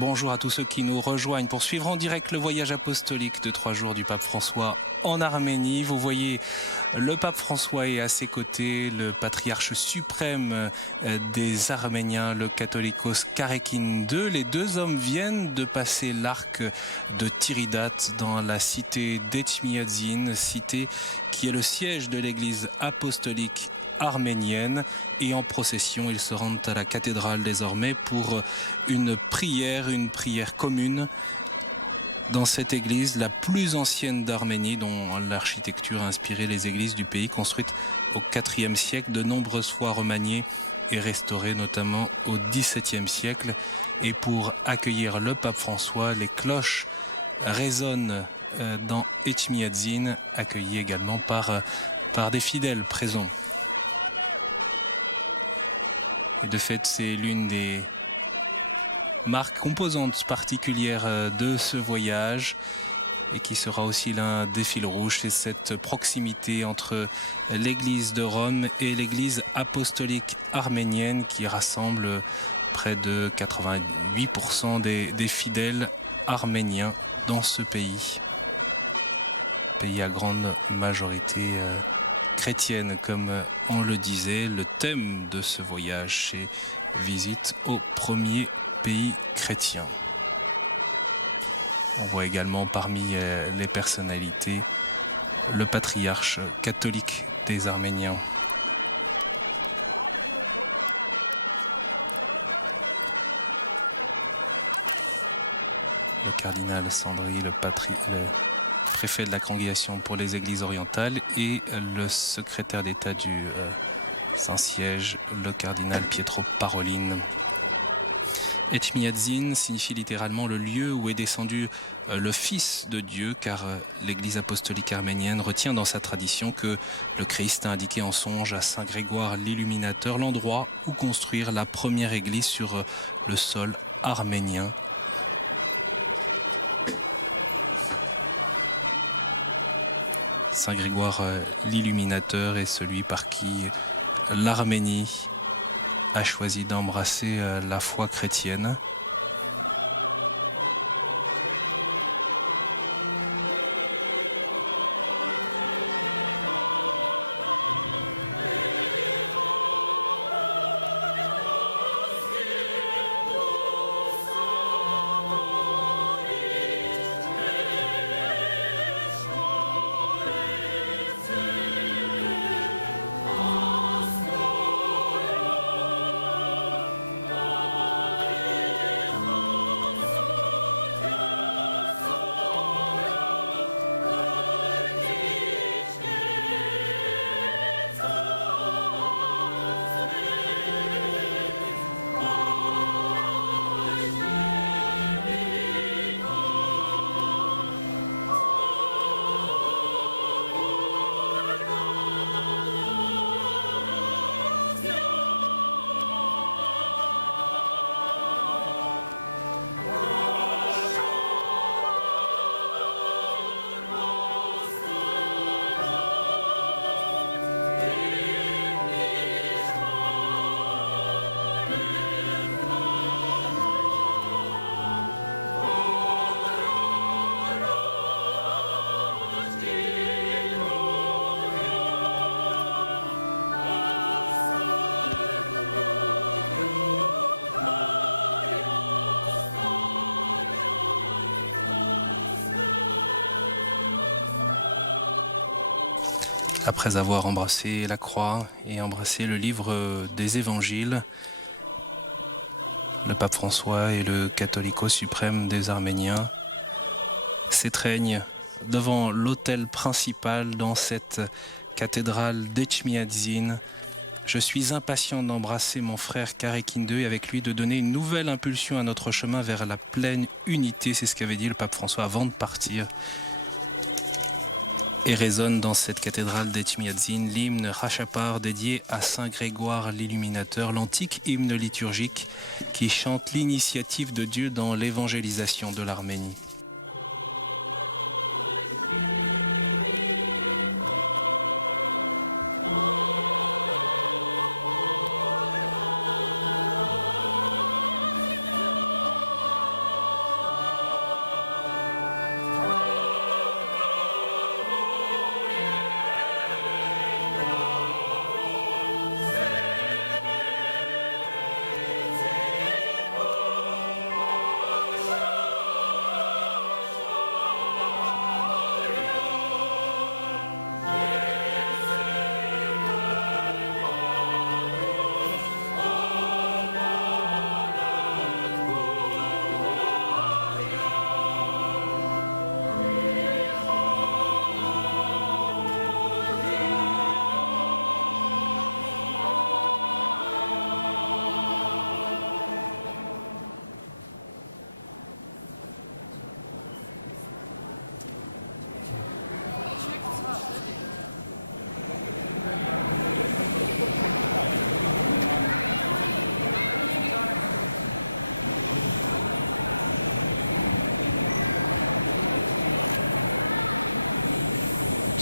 Bonjour à tous ceux qui nous rejoignent pour suivre en direct le voyage apostolique de 3 jours du pape François en Arménie. Vous voyez, le pape François est à ses côtés, le patriarche suprême des Arméniens, le catholicos Karekin II. Les deux hommes viennent de passer l'arc de Tiridate dans la cité d'Etchmiadzin, cité qui est le siège de l'église apostolique arménienne. Et en procession, ils se rendent à la cathédrale désormais pour une prière commune dans cette église, la plus ancienne d'Arménie, dont l'architecture a inspiré les églises du pays, construite au IVe siècle, de nombreuses fois remaniée et restaurée, notamment au XVIIe siècle. Et pour accueillir le pape François, les cloches résonnent dans Etchmiadzin, accueillies également par des fidèles présents. De fait, c'est l'une des marques composantes particulières de ce voyage et qui sera aussi l'un des fils rouges, c'est cette proximité entre l'église de Rome et l'église apostolique arménienne qui rassemble près de 88% des fidèles arméniens dans ce pays. Pays à grande majorité chrétienne, comme on le disait. Le thème de ce voyage, c'est visite au premier pays chrétien. On voit également parmi les personnalités le patriarche catholique des Arméniens. Le cardinal Sandri, le préfet de la congrégation pour les églises orientales, et le secrétaire d'État du Saint-Siège, le cardinal Pietro Parolin. Etchmiadzin signifie littéralement le lieu où est descendu le Fils de Dieu, car l'église apostolique arménienne retient dans sa tradition que le Christ a indiqué en songe à Saint Grégoire l'Illuminateur l'endroit où construire la première église sur le sol arménien. Saint Grégoire l'Illuminateur est celui par qui l'Arménie a choisi d'embrasser la foi chrétienne. Après avoir embrassé la croix et embrassé le livre des évangiles, le pape François et le catholicos suprême des Arméniens s'étreignent devant l'autel principal dans cette cathédrale d'Etchmiadzin. Je suis impatient d'embrasser mon frère Karekin II et avec lui de donner une nouvelle impulsion à notre chemin vers la pleine unité. C'est ce qu'avait dit le pape François avant de partir. Et résonne dans cette cathédrale d'Etchmiadzin l'hymne Rachapar dédié à Saint Grégoire l'Illuminateur, l'antique hymne liturgique qui chante l'initiative de Dieu dans l'évangélisation de l'Arménie.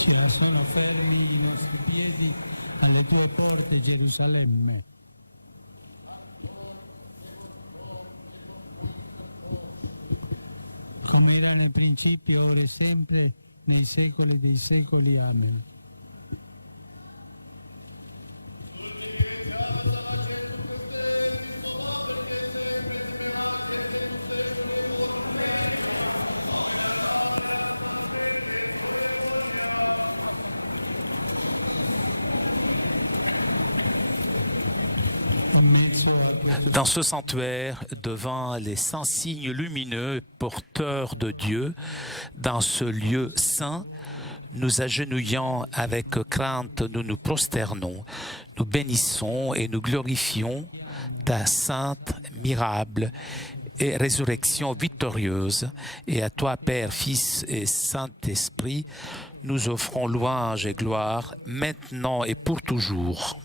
Già sono fermi i nostri piedi alle tue porte, Gerusalemme. Come era nel principio, ora e sempre, nei secoli dei secoli. Amen. Dans ce sanctuaire, devant les 100 signes lumineux porteurs de Dieu, dans ce lieu saint, nous agenouillons avec crainte, nous nous prosternons, nous bénissons et nous glorifions ta sainte, mirable et résurrection victorieuse. Et à toi, Père, Fils et Saint-Esprit, nous offrons louange et gloire, maintenant et pour toujours.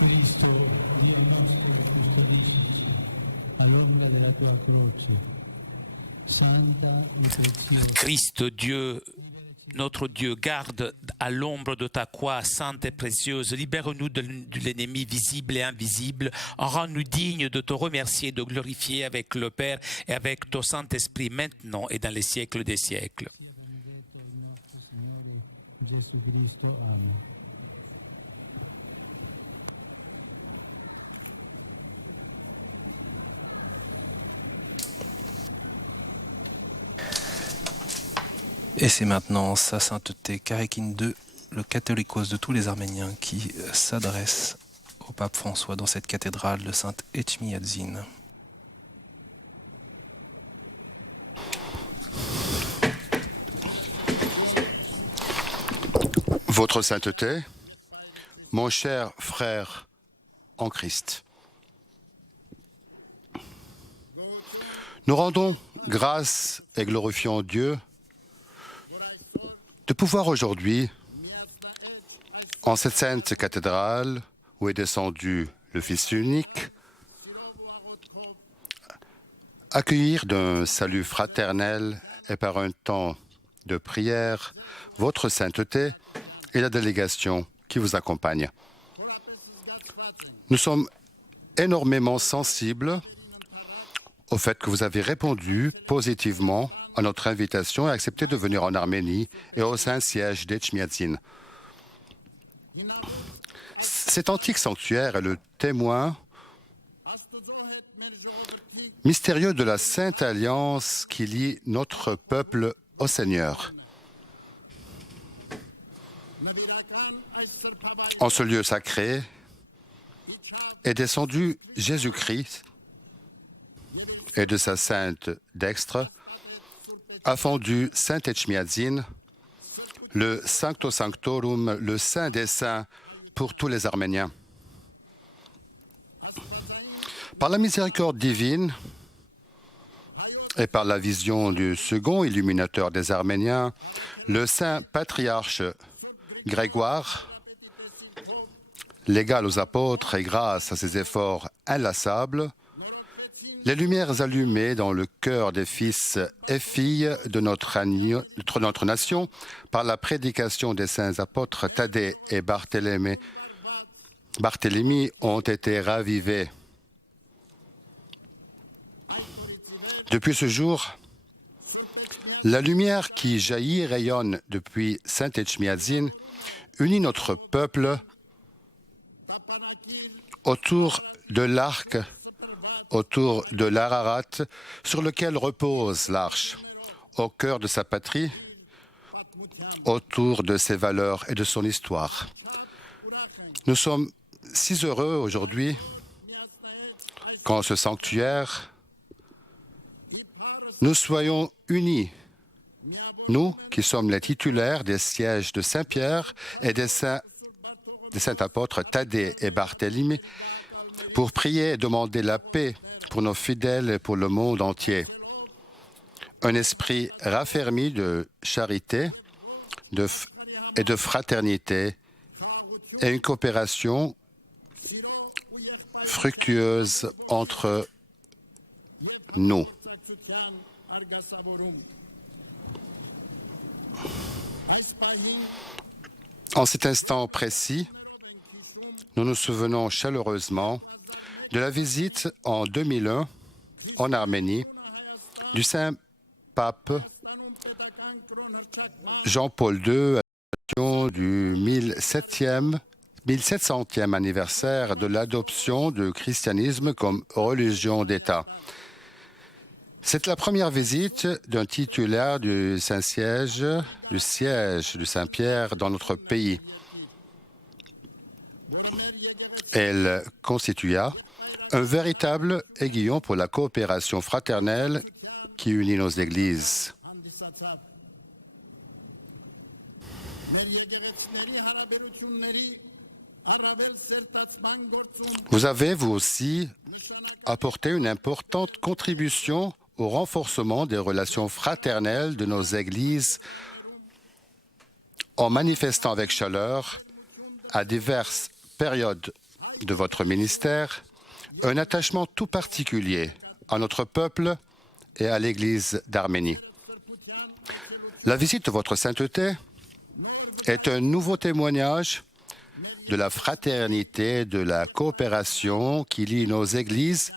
Cristo, Dio nostro, custodisci all'ombra della tua croce, santa e preziosa. Christ, Dieu, notre Dieu, garde à l'ombre de ta croix sainte et précieuse. Libère-nous de l'ennemi visible et invisible. Rends-nous dignes de te remercier et de glorifier avec le Père et avec ton Saint-Esprit maintenant et dans les siècles des siècles. Sia benedetto il nostro Signore Gesù Cristo. Amen. Et c'est maintenant Sa Sainteté Karekine II, le catholicos de tous les Arméniens, qui s'adresse au pape François dans cette cathédrale de Sainte-Etchmiadzin. Votre Sainteté, mon cher frère en Christ, nous rendons grâce et glorifions Dieu de pouvoir aujourd'hui, en cette sainte cathédrale où est descendu le Fils unique, accueillir d'un salut fraternel et par un temps de prière votre sainteté et la délégation qui vous accompagne. Nous sommes énormément sensibles au fait que vous avez répondu positivement à notre invitation et accepté de venir en Arménie et au Saint-Siège d'Etchmiadzin. Cet antique sanctuaire est le témoin mystérieux de la Sainte Alliance qui lie notre peuple au Seigneur. En ce lieu sacré est descendu Jésus-Christ et de sa sainte dextre, a fondu Saint Etchmiadzin, le Sancto Sanctorum, le Saint des Saints pour tous les Arméniens. Par la miséricorde divine et par la vision du second illuminateur des Arméniens, le Saint Patriarche Grégoire, l'égal aux apôtres et grâce à ses efforts inlassables, les lumières allumées dans le cœur des fils et filles de notre nation par la prédication des saints apôtres Thaddée et Barthélemy ont été ravivées. Depuis ce jour, la lumière qui jaillit et rayonne depuis Saint Etchmiadzin unit notre peuple autour de l'arc, autour de l'Ararat, sur lequel repose l'arche, au cœur de sa patrie, autour de ses valeurs et de son histoire. Nous sommes si heureux aujourd'hui qu'en ce sanctuaire, nous soyons unis, nous qui sommes les titulaires des sièges de Saint-Pierre et des saints apôtres Thaddée et Barthélemy, pour prier et demander la paix pour nos fidèles et pour le monde entier. Un esprit raffermi de charité et de fraternité et une coopération fructueuse entre nous. En cet instant précis, nous nous souvenons chaleureusement de la visite en 2001 en Arménie du saint pape Jean-Paul II à l'occasion du 1700e anniversaire de l'adoption du christianisme comme religion d'État. C'est la première visite d'un titulaire du Saint-Siège, du siège de Saint-Pierre dans notre pays. Elle constitua un véritable aiguillon pour la coopération fraternelle qui unit nos églises. Vous avez, vous aussi, apporté une importante contribution au renforcement des relations fraternelles de nos églises en manifestant avec chaleur, à diverses périodes de votre ministère, un attachement tout particulier à notre peuple et à l'Église d'Arménie. La visite de votre sainteté est un nouveau témoignage de la fraternité, de la coopération qui lie nos églises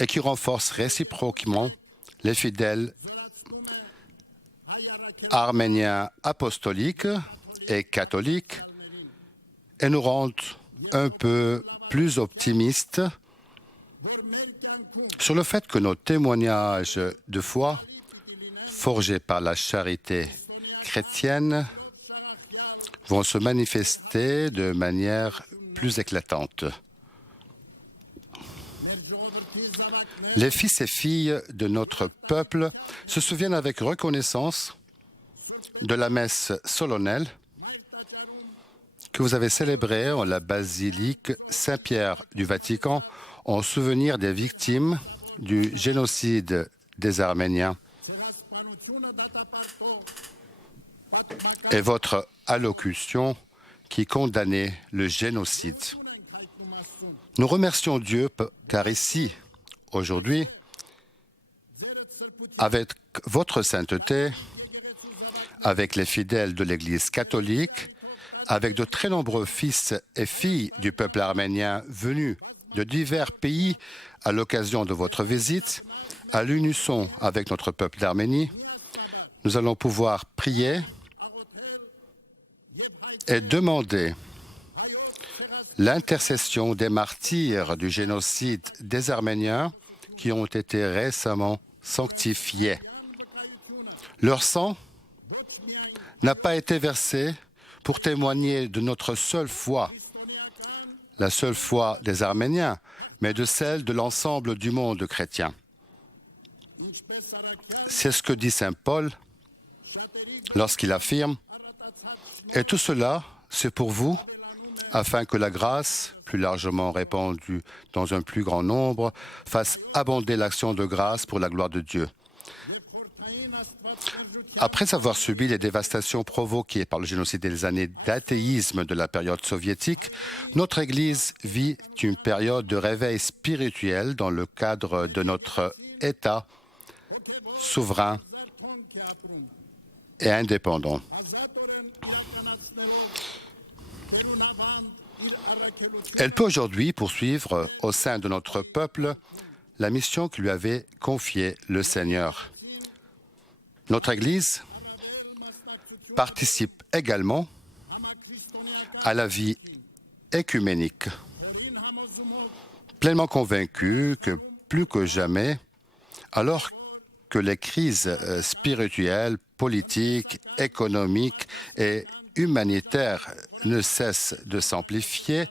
et qui renforce réciproquement les fidèles arméniens apostoliques et catholiques et nous rendent un peu plus optimistes sur le fait que nos témoignages de foi, forgés par la charité chrétienne, vont se manifester de manière plus éclatante. Les fils et filles de notre peuple se souviennent avec reconnaissance de la messe solennelle que vous avez célébrée en la basilique Saint-Pierre du Vatican en souvenir des victimes du génocide des Arméniens. Et votre allocution qui condamnait le génocide. Nous remercions Dieu car ici, aujourd'hui, avec votre sainteté, avec les fidèles de l'Église catholique, avec de très nombreux fils et filles du peuple arménien venus de divers pays à l'occasion de votre visite, à l'unisson avec notre peuple d'Arménie, nous allons pouvoir prier et demander l'intercession des martyrs du génocide des Arméniens qui ont été récemment sanctifiés. Leur sang n'a pas été versé pour témoigner de notre seule foi, la seule foi des Arméniens, mais de celle de l'ensemble du monde chrétien. C'est ce que dit saint Paul lorsqu'il affirme « Et tout cela, c'est pour vous, afin que la grâce, plus largement répandue dans un plus grand nombre, fasse abonder l'action de grâce pour la gloire de Dieu. » Après avoir subi les dévastations provoquées par le génocide des années d'athéisme de la période soviétique, notre Église vit une période de réveil spirituel dans le cadre de notre État souverain et indépendant. Elle peut aujourd'hui poursuivre au sein de notre peuple la mission que lui avait confiée le Seigneur. Notre Église participe également à la vie écuménique, pleinement convaincue que plus que jamais, alors que les crises spirituelles, politiques, économiques et humanitaires ne cessent de s'amplifier,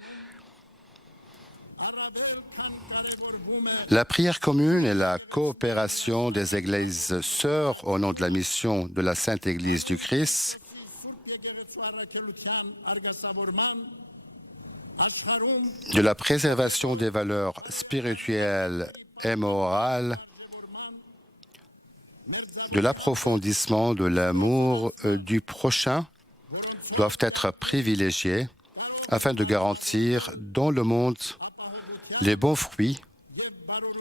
la prière commune et la coopération des églises sœurs au nom de la mission de la Sainte Église du Christ de la préservation des valeurs spirituelles et morales, de l'approfondissement de l'amour du prochain doivent être privilégiés afin de garantir dans le monde les bons fruits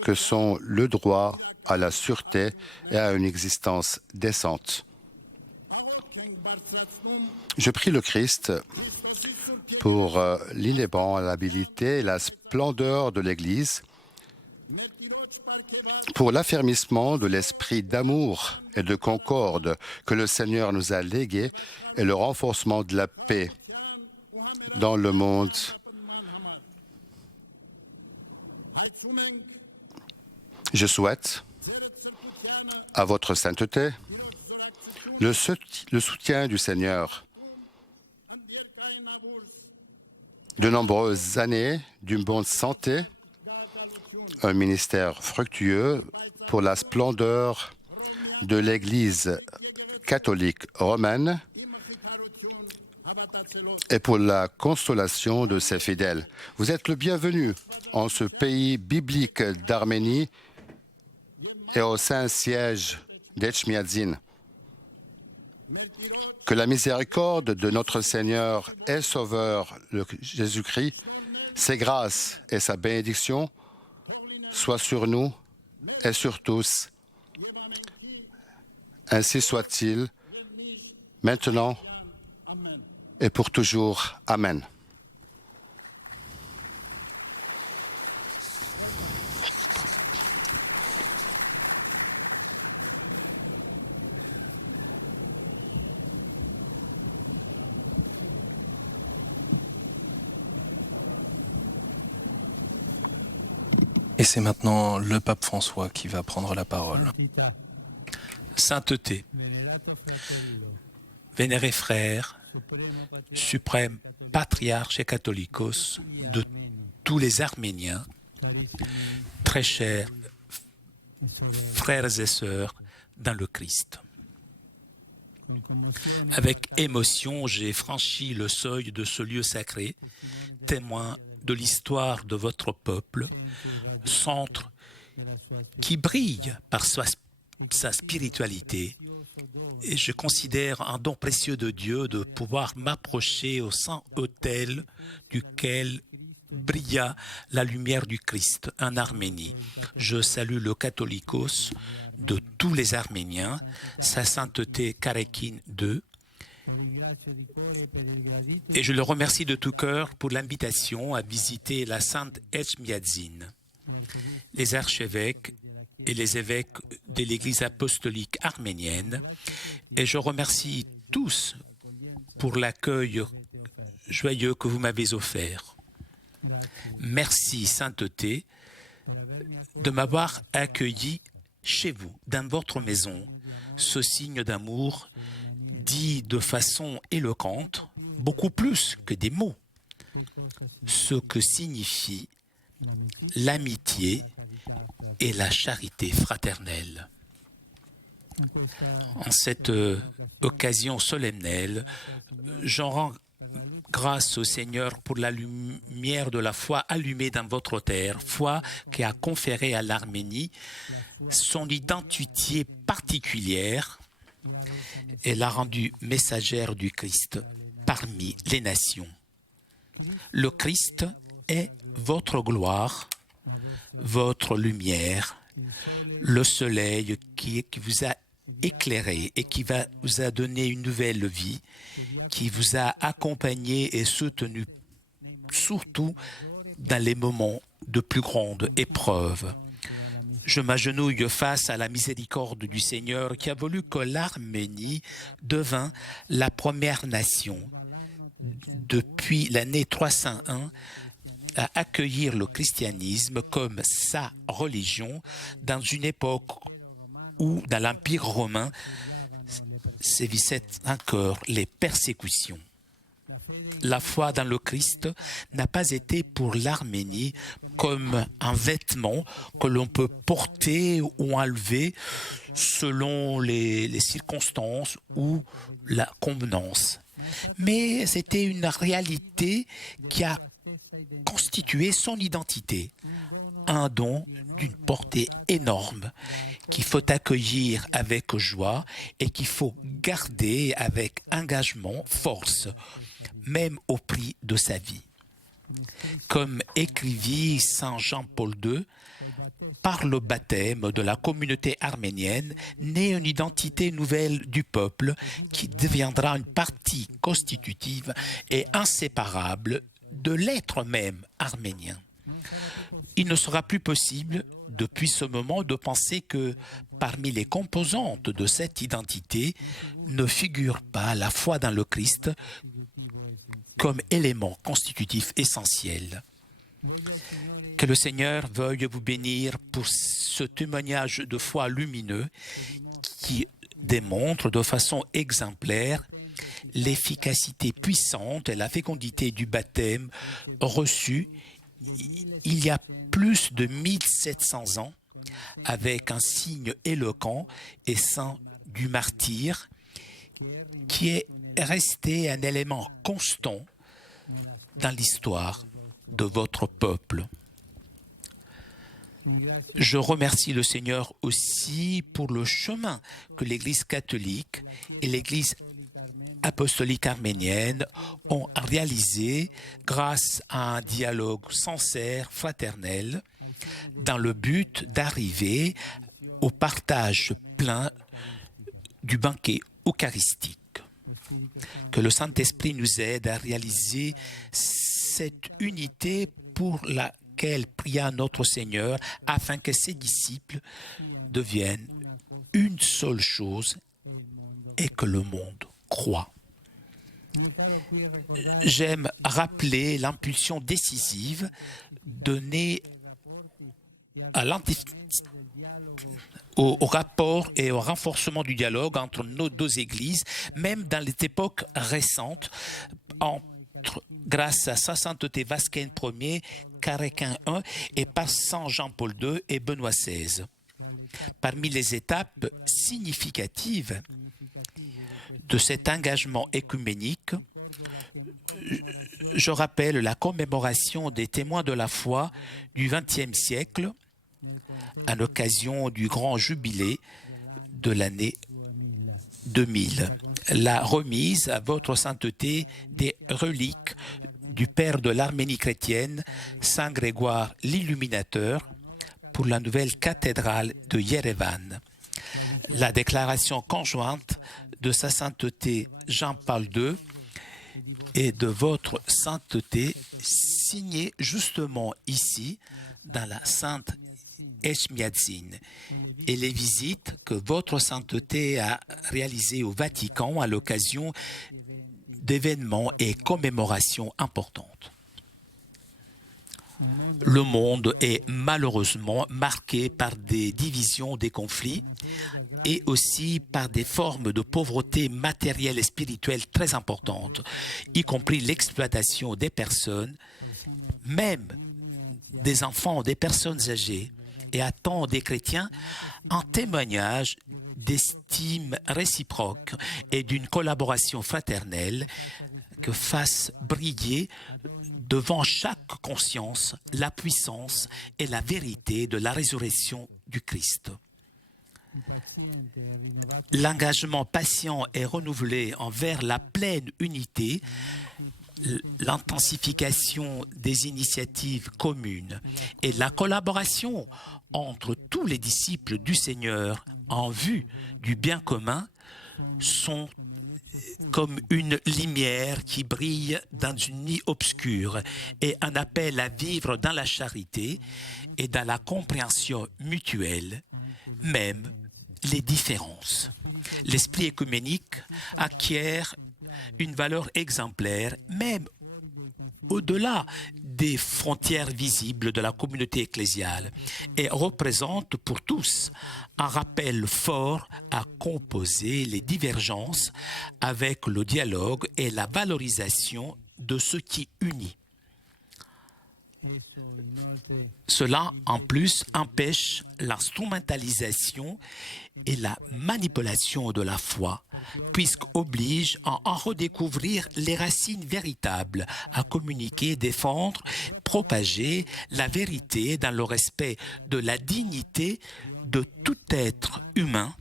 que sont le droit à la sûreté et à une existence décente. Je prie le Christ pour l'inébranlabilité et la splendeur de l'Église, pour l'affermissement de l'esprit d'amour et de concorde que le Seigneur nous a légué et le renforcement de la paix dans le monde. Je souhaite à votre sainteté le soutien du Seigneur, de nombreuses années d'une bonne santé, un ministère fructueux pour la splendeur de l'Église catholique romaine et pour la consolation de ses fidèles. Vous êtes le bienvenu en ce pays biblique d'Arménie et au Saint-Siège d'Etchmiadzin. Que la miséricorde de notre Seigneur et Sauveur Jésus-Christ, ses grâces et sa bénédiction soient sur nous et sur tous. Ainsi soit-il, maintenant et pour toujours. Amen. Et c'est maintenant le pape François qui va prendre la parole. Santità, Sainteté, venerato fratello, vénéré frère, suprême patriarche et de catholicos tutti gli de armeni, tous les Arméniens, carissimi très chers e sorelle, frères et sœurs dans le Christ. con commozione ho Avec varcato émotion, le j'ai soglie franchi le seuil de ce lieu sacré, testimone della témoin storia del de l'histoire de votre peuple, centro irradiante centre della sua qui brille spiritualità, par sa e considero un spiritualité. prezioso dono Et je di considère un don précieux de Dieu de pouvoir m'approcher au saint autel duquel brilla la lumière du Christ en Arménie. Je salue le catholicos de tous les Arméniens, sa sainteté Karekin II, et je le remercie de tout cœur pour l'invitation à visiter la Sainte Etchmiadzin. Les archevêques et les évêques de l'Église apostolique arménienne, et je remercie tous pour l'accueil joyeux que vous m'avez offert. Merci, Sainteté, de m'avoir accueilli chez vous, dans votre maison, ce signe d'amour dit de façon éloquente, beaucoup plus que des mots, ce que signifie l'amitié et la charité fraternelle. En cette occasion solennelle, j'en rends grâce au Seigneur pour la lumière de la foi allumée dans votre terre, foi qui a conféré à l'Arménie son identité particulière et l'a rendue messagère du Christ parmi les nations. Le Christ est votre gloire, votre lumière, le soleil qui vous a éclairé et qui vous a donné une nouvelle vie, qui vous a accompagné et soutenu, surtout dans les moments de plus grande épreuve. Je m'agenouille face à la miséricorde du Seigneur qui a voulu que l'Arménie devint la première nation depuis l'année 301 à accueillir le christianisme comme sa religion dans une époque où dans l'Empire romain sévissaient encore les persécutions. La foi dans le Christ n'a pas été pour l'Arménie comme un vêtement que l'on peut porter ou enlever selon les circonstances ou la convenance. Mais c'était une réalité qui a constitué son identité, un don d'une portée énorme qu'il faut accueillir avec joie et qu'il faut garder avec engagement, force, même au prix de sa vie. Comme écrivit Saint Jean-Paul II, par le baptême de la communauté arménienne, naît une identité nouvelle du peuple qui deviendra une partie constitutive et inséparable de l'être même arménien. Il ne sera plus possible, depuis ce moment, de penser que parmi les composantes de cette identité ne figure pas la foi dans le Christ comme élément constitutif essentiel. Que le Seigneur veuille vous bénir pour ce témoignage de foi lumineux qui démontre de façon exemplaire l'efficacité puissante et la fécondité du baptême reçu il y a plus de 1700 ans avec un signe éloquent et saint du martyr qui est resté un élément constant dans l'histoire de votre peuple. Je remercie le Seigneur aussi pour le chemin que l'Église catholique et l'Église apostolique arménienne ont réalisé grâce à un dialogue sincère, fraternel, dans le but d'arriver au partage plein du banquet eucharistique. Que le Saint-Esprit nous aide à réaliser cette unité pour laquelle pria notre Seigneur afin que ses disciples deviennent une seule chose et que le monde croit. J'aime rappeler l'impulsion décisive donnée au rapport et au renforcement du dialogue entre nos deux églises, même dans les époques récentes, grâce à sa sainteté Vascaine Ier, Caréquin I et par Saint Jean-Paul II et Benoît XVI. Parmi les étapes significatives de cet engagement écuménique, je rappelle la commémoration des témoins de la foi du XXe siècle à l'occasion du grand jubilé de l'année 2000. La remise à votre sainteté des reliques du père de l'Arménie chrétienne, Saint Grégoire l'Illuminateur, pour la nouvelle cathédrale de Yerevan. La déclaration conjointe de sa sainteté Jean-Paul II et de votre sainteté signée justement ici dans la Sainte Echmiadzin et les visites que votre sainteté a réalisées au Vatican à l'occasion d'événements et commémorations importantes. Le monde est malheureusement marqué par des divisions, des conflits et aussi par des formes de pauvreté matérielle et spirituelle très importantes, y compris l'exploitation des personnes, même des enfants, des personnes âgées, et attend des chrétiens un témoignage d'estime réciproque et d'une collaboration fraternelle que fasse briller devant chaque conscience la puissance et la vérité de la résurrection du Christ. L'engagement patient est renouvelé envers la pleine unité, l'intensification des initiatives communes et la collaboration entre tous les disciples du Seigneur en vue du bien commun sont comme une lumière qui brille dans une nuit obscure et un appel à vivre dans la charité et dans la compréhension mutuelle, même les différences. L'esprit écuménique acquiert une valeur exemplaire, même au-delà des frontières visibles de la communauté ecclésiale, et représente pour tous un rappel fort à composer les divergences avec le dialogue et la valorisation de ce qui unit. Cela, en plus, empêche l'instrumentalisation et la manipulation de la foi, puisqu'oblige à en redécouvrir les racines véritables, à communiquer, défendre, propager la vérité dans le respect de la dignité de tout être humain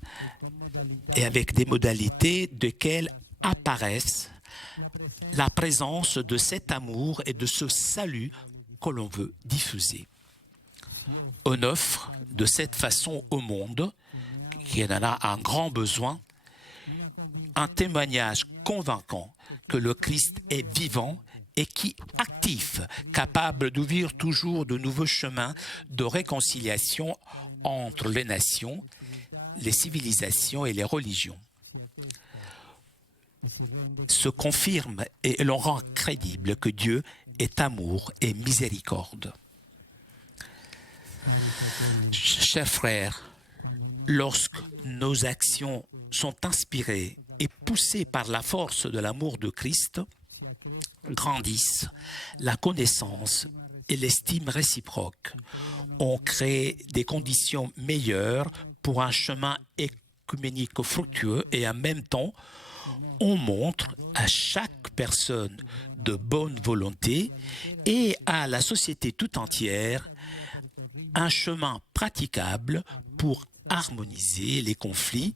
et avec des modalités desquelles apparaissent la présence de cet amour et de ce salut que l'on veut diffuser. On offre de cette façon au monde, qui en a un grand besoin, un témoignage convaincant que le Christ est vivant et qui actif, capable d'ouvrir toujours de nouveaux chemins de réconciliation entre les nations, les civilisations et les religions. Se confirme et l'on rend crédible que Dieu est amour et miséricorde. Chers frères, lorsque nos actions sont inspirées et poussées par la force de l'amour de Christ, grandissent la connaissance et l'estime réciproque. On crée des conditions meilleures pour un chemin écuménique fructueux et en même temps, on montre à chaque personne de bonne volonté et à la société tout entière un chemin praticable pour harmoniser les conflits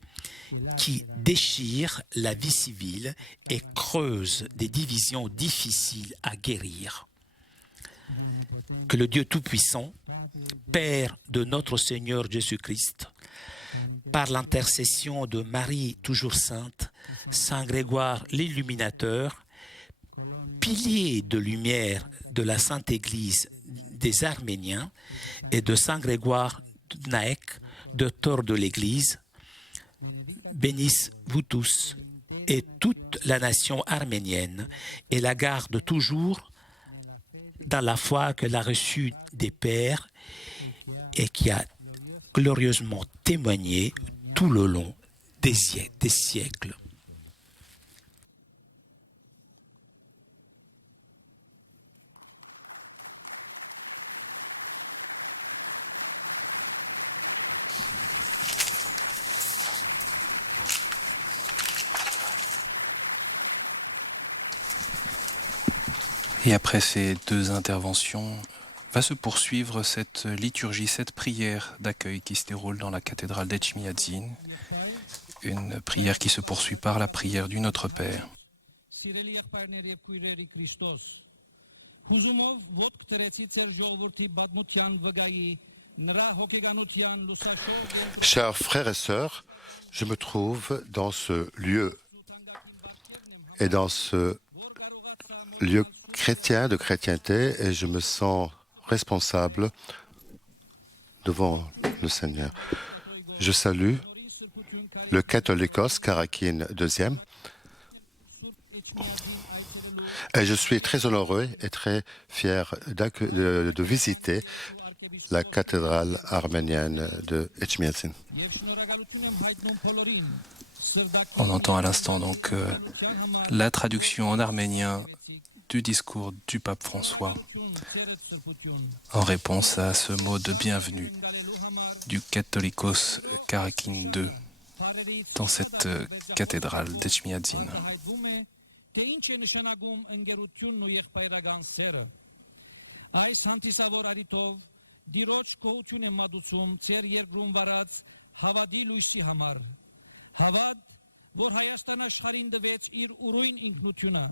qui déchirent la vie civile et creusent des divisions difficiles à guérir. Que le Dieu Tout-Puissant, Père de notre Seigneur Jésus-Christ, par l'intercession de Marie toujours sainte, Saint Grégoire l'Illuminateur, pilier de lumière de la Sainte Église des Arméniens et de Saint Grégoire Naëc, docteur de l'Église, bénisse vous tous et toute la nation arménienne et la garde toujours dans la foi qu'elle a reçue des pères et qui a glorieusement témoigné tout le long des siècles. Et après ces deux interventions, va se poursuivre cette liturgie, cette prière d'accueil qui se déroule dans la cathédrale d'Etchmiadzin. Une prière qui se poursuit par la prière du Notre Père. Chers frères et sœurs, je me trouve dans ce lieu et dans ce lieu chrétien de chrétienté et je me sens responsable devant le Seigneur. Je salue le Catholicos Karakin II Et je suis très honoré et très fier de visiter la cathédrale arménienne de Etchmiadzin. On entend à l'instant donc la traduction en arménien du discours du pape François en réponse à ce mot de bienvenue du Catholicos Karakin II dans cette cathédrale d'Etchmiadzin. Այս հանդիսավոր արիտով դիրոջ գոհություն եմ մատուցում ծեր երկրում վարած հավատի լույսի համար հավատ որ Հայաստան աշխարհին տվեց իր ուրույն ինքնությունը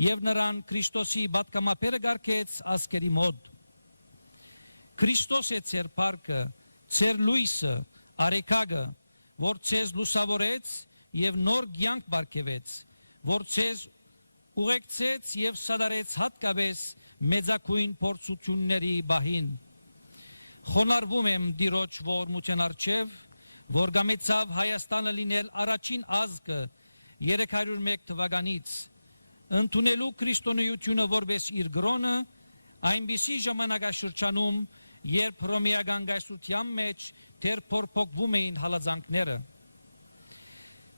եւ նրան Քրիստոսի պատգամապերը գարկեց ազգերի մոտ Քրիստոս է ծեր փառքը ծեր լույսը արեքագը որ ցեզ լուսավորեց եւ նոր կյանք բարգեւեց որ ցեզ ուղեկցեց եւ սադարեց հատկապես մեծակույն փորձությունների բահին խոնարհվում եմ դիրոջ ողորմության արչեւ որ գամեցավ Հայաստանը լինել առաջին ազգը 301 թվականից ընդունելու քրիստոնեությունը որպես իր գրոնը այնպիսի ժամանակաշրջանում երբ հռոմեական գայսրության մեջ դեռ փոփոխվում էին հալածանքները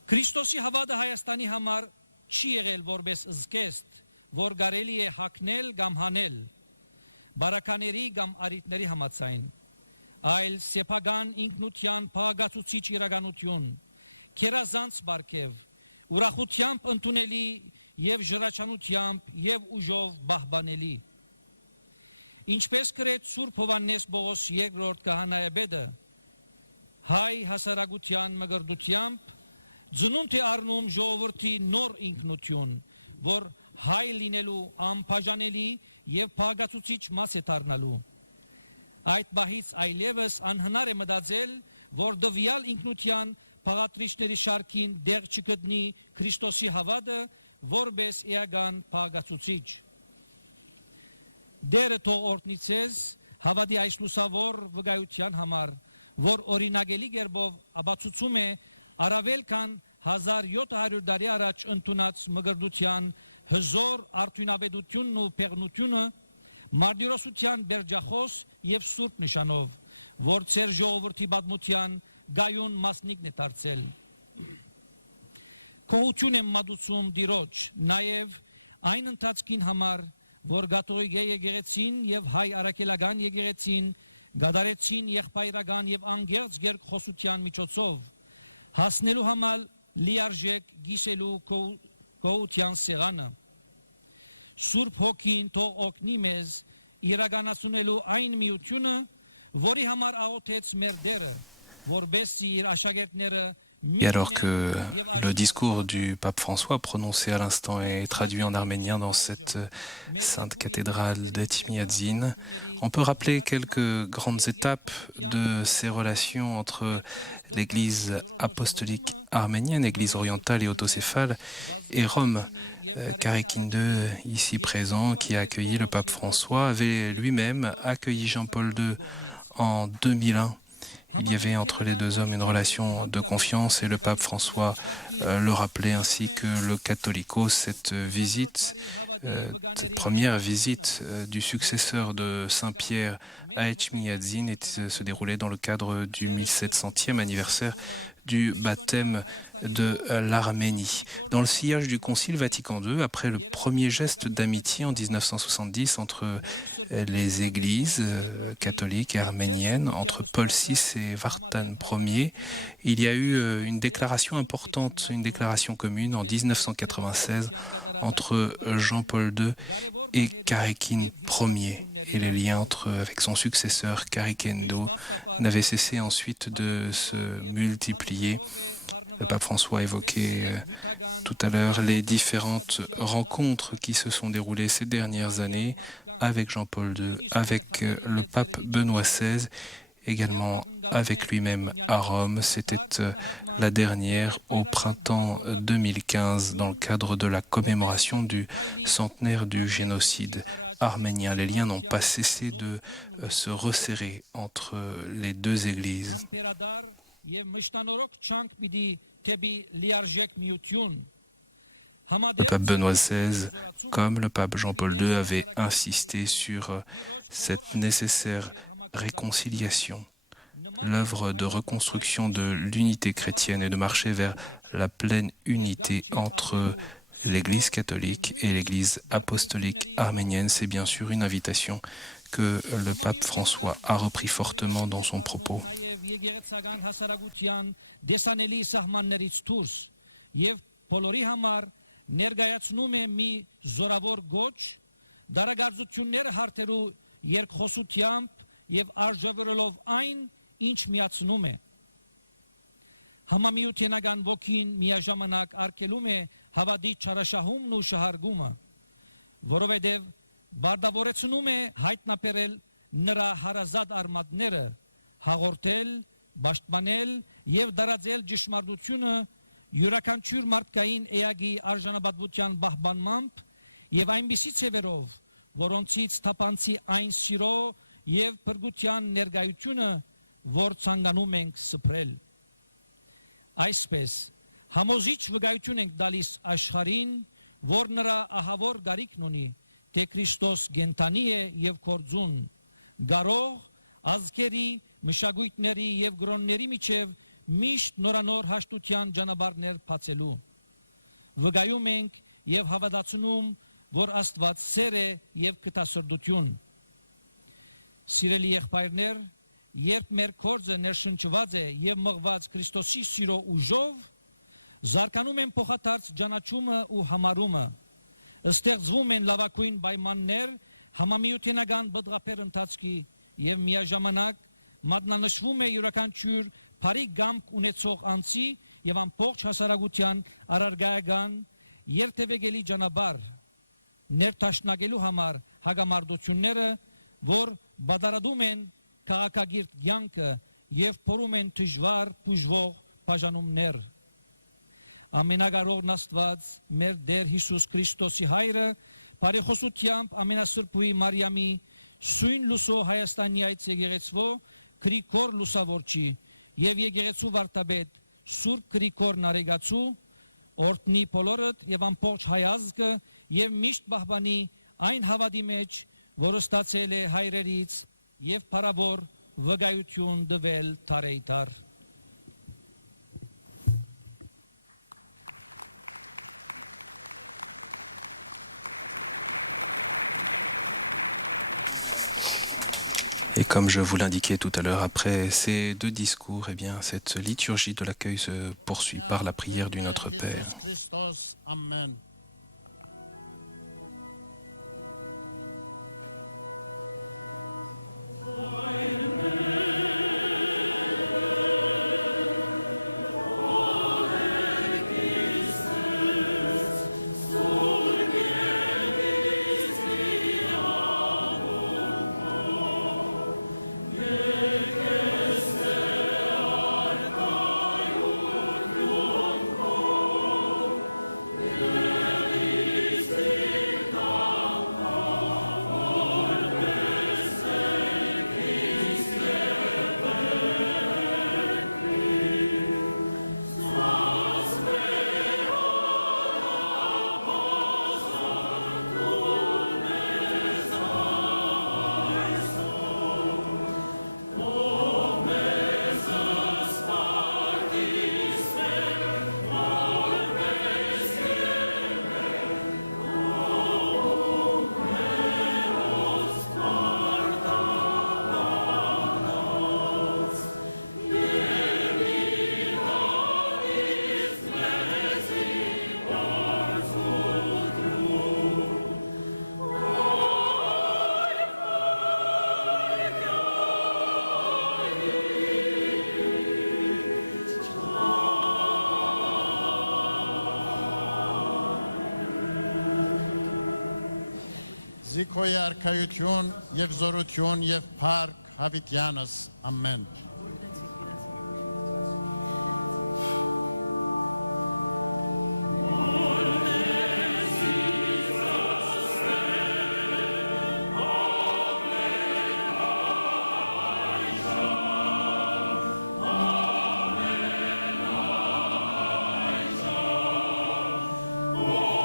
Քրիստոսի հավատը Հայաստանի համար չի եղել որպես զգեստ որ կարելի է հագնել կամ հանել բարակաների կամ արիտների համաձայն այլ սեփական ինքնության փաղացուցիչ իրականություն քերազանց բարգև ուրախությամբ ընդունելի եւ ժառանգությամբ եւ ուժով բահբանելի ինչպես գրեց Սուրբ Հովհաննես Պողոս II քահանայապետը հայ հասարակության մգրդությամբ ծնունդ է առնում ժողովրդի նոր ինքնություն որ հայ լինելու անբաժանելի եւ փաղացուցիչ մաս է դառնալու Այդ բահից այլևս անհնար է մտածել, որ դվյալ ինքնության փաղատրիչների շարքին դեղ չգտնի Քրիստոսի հավատը, որպես էական փաղացուցիչ։ Դերը թող օրհնիցես հավատի այս լուսավոր վկայության համար, որ օրինակելի կերպով ապացուցում է առավել քան 1700 տարի առաջ ընդունած մգրդության հզոր արդյունավետությունն ու պեղնությունը Մարդիրոսության բերջախոս եւ սուրբ նշանով, որ ծեր ժողովրդի պատմության գայուն մասնիկն է դարձել։ Կողություն եմ մատուցում դիրոջ, նաեւ այն ընթացքին համար, որ գաթողիկ եկեղեցին եւ հայ արաքելական եկեղեցին գադարեցին եղբայրական եւ անգերց երկխոսության միջոցով հասնելու համար լիարժեք գիսելու կողության սեղանը Սուրբ հոգին թող օգնի մեզ իրականացնելու այն միությունը, որի համար աղոթեց մեր Տերը, որբեսի իր աշակերտները Et alors que le discours du pape François prononcé à l'instant est traduit en arménien dans cette sainte cathédrale d'Etchmiadzin, on peut rappeler quelques grandes étapes de ces relations entre l'Église apostolique arménienne, l'Église orientale et autocéphale, et Rome. Karakin II, ici présent, qui a accueilli le pape François, avait lui-même accueilli Jean-Paul II en 2001. Il y avait entre les deux hommes une relation de confiance et le pape François le rappelait ainsi que le Catholicos. Cette première visite du successeur de Saint-Pierre à Etchmiadzin se déroulait dans le cadre du 1700e anniversaire du baptême de l'Arménie. Dans le sillage du Concile Vatican II, après le premier geste d'amitié en 1970 entre les églises catholiques et arméniennes, entre Paul VI et Vartan Ier, il y a eu une déclaration importante, une déclaration commune en 1996 entre Jean-Paul II et Karakin Ier. Et les liens avec son successeur Karakin II n'avaient cessé ensuite de se multiplier. Le pape François évoquait tout à l'heure les différentes rencontres qui se sont déroulées ces dernières années avec Jean-Paul II, avec le pape Benoît XVI, également avec lui-même à Rome. C'était la dernière au printemps 2015 dans le cadre de la commémoration du centenaire du génocide arménien. Les liens n'ont pas cessé de se resserrer entre les deux églises. Le pape Benoît XVI, comme le pape Jean-Paul II, avait insisté sur cette nécessaire réconciliation. L'œuvre de reconstruction de l'unité chrétienne et de marcher vers la pleine unité entre l'Église catholique et l'Église apostolique arménienne, c'est bien sûr une invitation que le pape François a repris fortement dans son propos. Ներկայացնում է մի զորավոր գոչ դարագործությունները հարթերու երկխոսությամբ եւ արժևորելով այն, ինչ միացնում է համամիութենական ոգին միաժամանակ արգելում է հավատի չարաշահումն ու շահարգումը որովհետեւ բարդավորեցնում է հայտնաբերել նրա հարազատ արմատները հաղորդել պաշտպանել եւ դարաձել ճշմարտությունը յուրաքանչյուր մարդկային էակի արժանապատվության պահպանմամբ եւ այնպիսի ցևերով, որոնցից թափանցի այն սիրո եւ փրկության ներկայությունը, որ ցանկանում ենք սփռել։ Այսպես համոզիչ վկայություն ենք տալիս աշխարհին, որ նրա ահավոր գարիքն ունի, թե Քրիստոս կենթանի է եւ կորձուն, գարող ազգերի, մշակույթների եւ գրոնների միջև միշտ նորանոր հաշտության ճանապարհներ բացելու։ Վկայում ենք եւ հավատացնում, որ Աստված սեր է եւ կտասրդություն։ Սիրելի եղբայրներ, երբ մեր կորձը ներշնչված է եւ մղված Քրիստոսի սիրո ուժով, զարգանում են փոխադարձ ճանաչումը ու համարումը, ստեղծվում են լավագույն պայմաններ համամիութենական բդղափեր ընթացքի եւ միաժամանակ մատնանշվում է յուրաքանչյուր բարի գամք ունեցող անձի եւ ամբողջ հասարակության առարգայական երթևեկելի ճանապարհ ներտաշնակելու համար հագամարտությունները, որ բادرադում են քաղաքագիրտ կյանքը եւ փորում են դժվար բուժվող բաժանումներ։ Ամենակարողն Աստված, մեր Տեր Հիսուս Քրիստոսի հայրը, բարեխոսությամբ ամենասրբուհի Մարիամի սույն լուսո Հայաստանի այդ եկեղեցվո Գրիգոր Լուսավորչի եւ եկեղեցու վարդապետ Սուրբ Գրիգոր Նարեգացու օրտնի բոլորդ եւ ամբողջ հայ ազգը եւ միշտ պահպանի այն հավատի մեջ, որը ստացել է հայրերից եւ փառավոր վկայություն տվել թարեյթար։ Et comme je vous l'indiquais tout à l'heure, après ces deux discours, eh bien, cette liturgie de l'accueil se poursuit par la prière du Notre Père. Amen. Զիքոյ արքայություն եւ զորություն եւ փառք Հավիտյանս ամեն Oh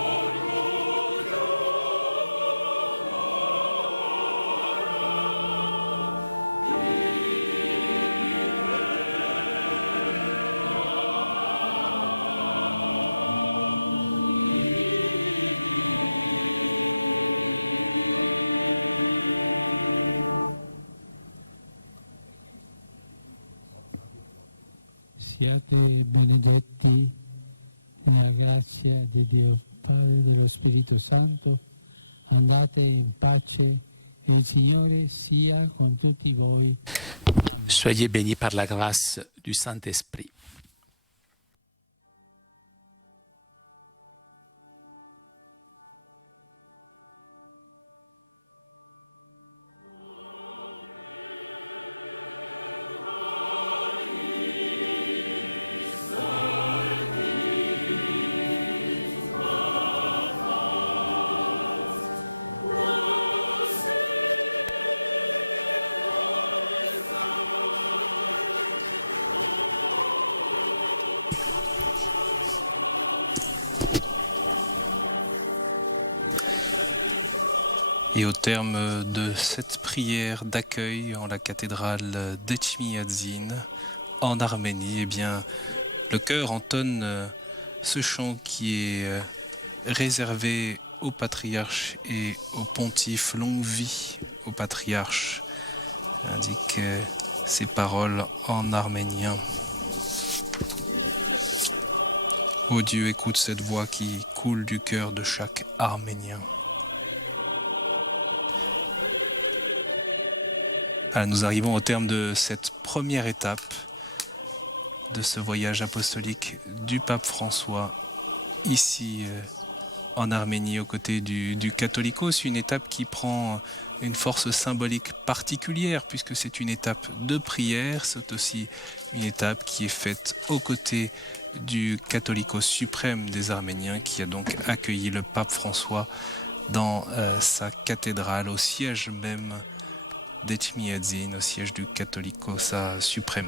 siate benedetti nella grazia di Dio Padre, dello Spirito Santo. Andate in pace e il Signore sia con tutti voi. Amen. Soyez bénis par la grâce du Saint-Esprit. Et au terme de cette prière d'accueil en la cathédrale d'Etchmiadzin en Arménie, eh bien, le chœur entonne ce chant qui est réservé au patriarche et au pontife. Longue vie au patriarche, indique ces paroles en arménien. Ô Dieu, écoute cette voix qui coule du cœur de chaque Arménien. Alors, nous arrivons au terme de cette première étape de ce voyage apostolique du pape François ici en Arménie aux côtés du Catholicos, une étape qui prend une force symbolique particulière puisque c'est une étape de prière, c'est aussi une étape qui est faite aux côtés du Catholicos suprême des Arméniens qui a donc accueilli le pape François dans sa cathédrale au siège même d'Etchmiadzin, au siège du Catholicos suprême.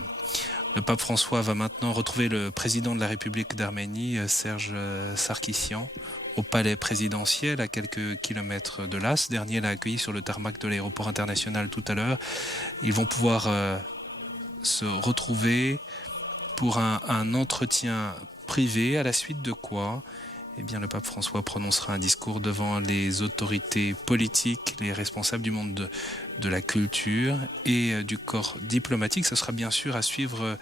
Le pape François va maintenant retrouver le président de la République d'Arménie, Serge Sarkissian, au palais présidentiel à quelques kilomètres de là. Ce dernier l'a accueilli sur le tarmac de l'aéroport international tout à l'heure. Ils vont pouvoir se retrouver pour un entretien privé, à la suite de quoi eh bien, le pape François prononcera un discours devant les autorités politiques, les responsables du monde de la culture et du corps diplomatique. Ce sera bien sûr à suivre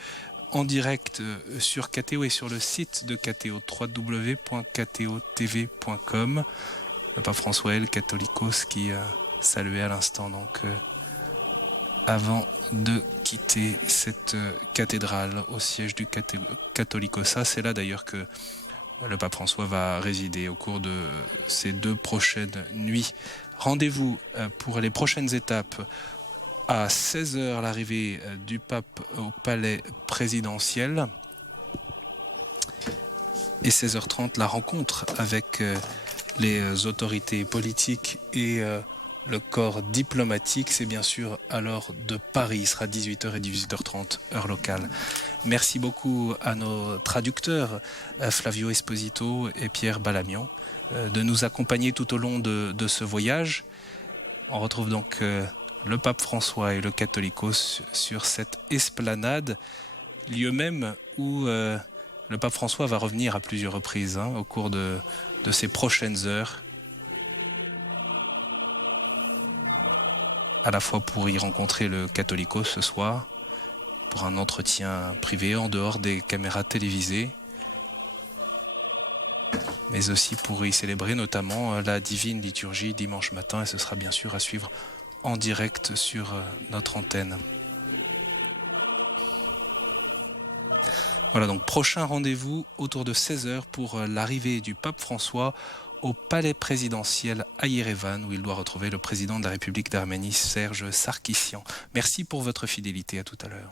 en direct sur KTO et sur le site de KTO, www.ktotv.com. Le pape François et le Catholicos qui saluait à l'instant donc avant de quitter cette cathédrale au siège du Catholicos. C'est là d'ailleurs que le pape François va résider au cours de ces 2 prochaines nuits. Rendez-vous pour les prochaines étapes à 16h, l'arrivée du pape au palais présidentiel. Et 16h30, la rencontre avec les autorités politiques et le corps diplomatique. C'est bien sûr à l'heure de Paris. Il sera 18h et 18h30, heure locale. Merci beaucoup à nos traducteurs, Flavio Esposito et Pierre Balamian, de nous accompagner tout au long de ce voyage. On retrouve donc le pape François et le Catholicos sur cette esplanade, lieu même où le pape François va revenir à plusieurs reprises au cours de ces prochaines heures, à la fois pour y rencontrer le Catholicos ce soir, pour un entretien privé en dehors des caméras télévisées, mais aussi pour y célébrer notamment la divine liturgie dimanche matin, et ce sera bien sûr à suivre en direct sur notre antenne. Voilà, donc prochain rendez-vous autour de 16h pour l'arrivée du pape François au palais présidentiel à Yerevan, où il doit retrouver le président de la République d'Arménie, Serge Sarkissian. Merci pour votre fidélité, à tout à l'heure.